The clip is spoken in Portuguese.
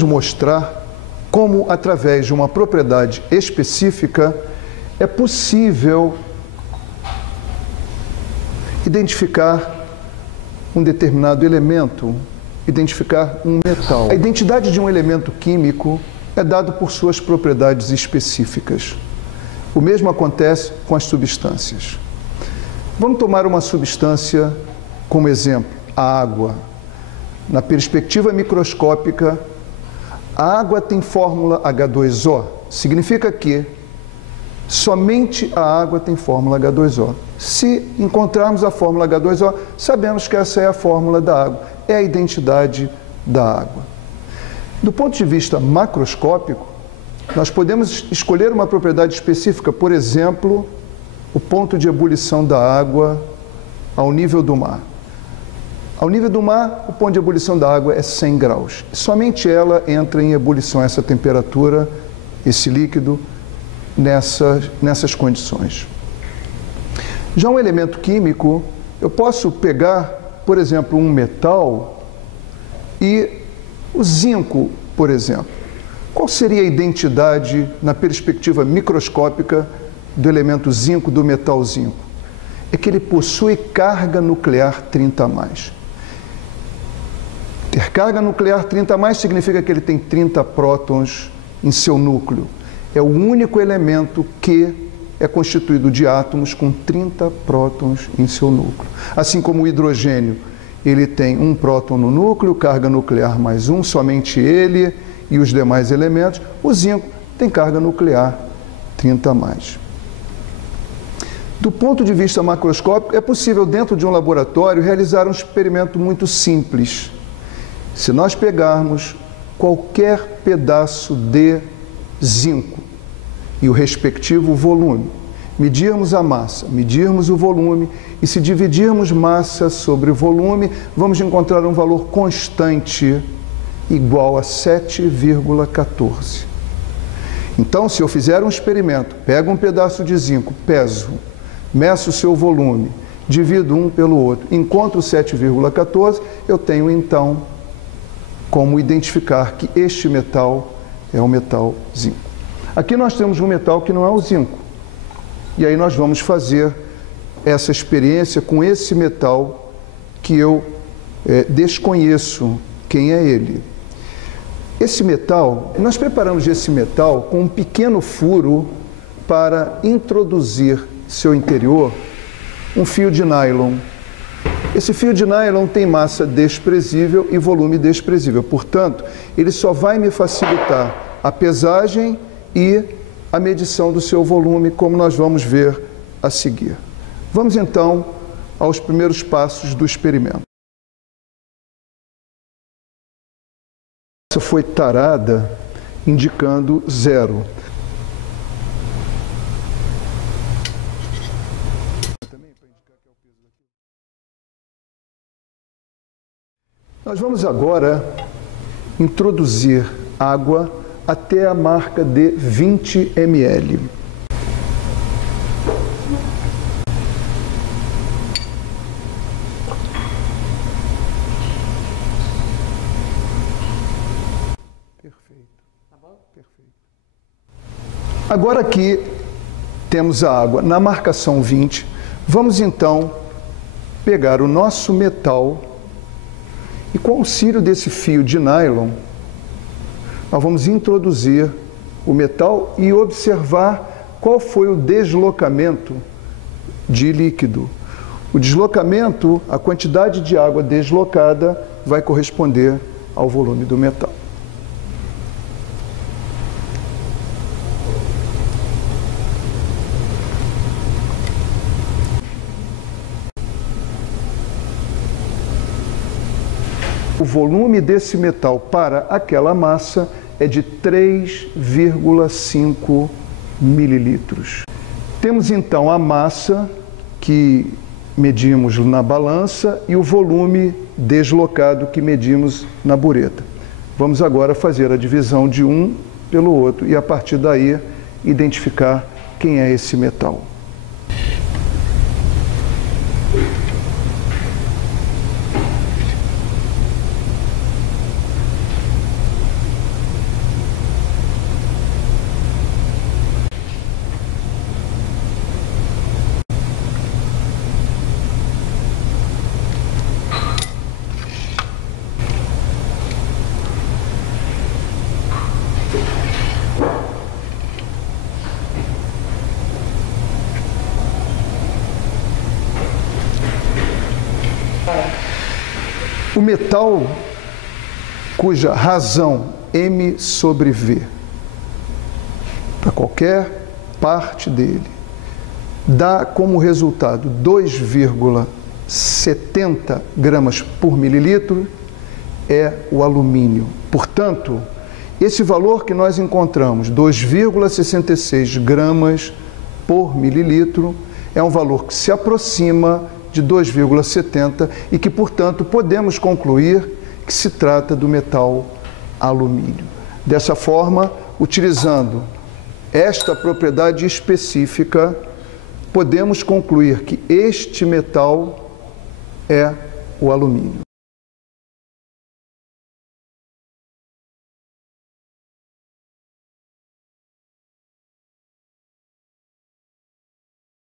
vamos mostrar como, através de uma propriedade específica, é possível identificar um determinado elemento, identificar um metal. A identidade de um elemento químico é dada por suas propriedades específicas. O mesmo acontece com as substâncias. Vamos tomar uma substância como exemplo, a água. Na perspectiva microscópica, a água tem fórmula H2O. Significa que somente a água tem fórmula H2O. Se encontrarmos a fórmula H2O, sabemos que essa é a fórmula da água, é a identidade da água. Do ponto de vista macroscópico, nós podemos escolher uma propriedade específica, por exemplo, o ponto de ebulição da água ao nível do mar. Ao nível do mar, o ponto de ebulição da água é 100 graus. Somente ela entra em ebulição, essa temperatura, esse líquido, nessas condições. Já um elemento químico, eu posso pegar, por exemplo, um metal e o zinco, por exemplo. Qual seria a identidade, na perspectiva microscópica, do elemento zinco, do metal zinco? É que ele possui carga nuclear 30+. Ter carga nuclear 30+ significa que ele tem 30 prótons em seu núcleo. É o único elemento que é constituído de átomos com 30 prótons em seu núcleo. Assim como o hidrogênio, ele tem um próton no núcleo, carga nuclear mais um, somente ele e os demais elementos. O zinco tem carga nuclear 30+. Do ponto de vista macroscópico, é possível, dentro de um laboratório, realizar um experimento muito simples. Se nós pegarmos qualquer pedaço de zinco e o respectivo volume, medirmos a massa, medirmos o volume, e se dividirmos massa sobre volume, vamos encontrar um valor constante igual a 7,14. Então, se eu fizer um experimento, pego um pedaço de zinco, peso, meço o seu volume, divido um pelo outro, encontro 7,14, eu tenho então como identificar que este metal é o metal zinco. Aqui nós temos um metal que não é o zinco. E aí nós vamos fazer essa experiência com esse metal que eu desconheço quem é ele. Esse metal, nós preparamos esse metal com um pequeno furo para introduzir em seu interior um fio de nylon. Esse fio de nylon tem massa desprezível e volume desprezível. Portanto, ele só vai me facilitar a pesagem e a medição do seu volume, como nós vamos ver a seguir. Vamos então aos primeiros passos do experimento. Essa foi tarada, indicando 0. Nós vamos agora introduzir água até a marca de 20 ml. Perfeito. Tá bom? Perfeito. Agora que temos a água na marcação 20, vamos então pegar o nosso metal e, com o auxílio desse fio de nylon, nós vamos introduzir o metal e observar qual foi o deslocamento de líquido. O deslocamento, a quantidade de água deslocada, vai corresponder ao volume do metal. O volume desse metal para aquela massa é de 3,5 mililitros. Temos então a massa que medimos na balança e o volume deslocado que medimos na bureta. Vamos agora fazer a divisão de um pelo outro e, a partir daí, identificar quem é esse metal. O metal cuja razão M sobre V, para qualquer parte dele, dá como resultado 2,70 gramas por mililitro, é o alumínio. Portanto, esse valor que nós encontramos, 2,66 gramas por mililitro, é um valor que se aproxima de 2,70 e que, portanto, podemos concluir que se trata do metal alumínio. Dessa forma, utilizando esta propriedade específica, podemos concluir que este metal é o alumínio.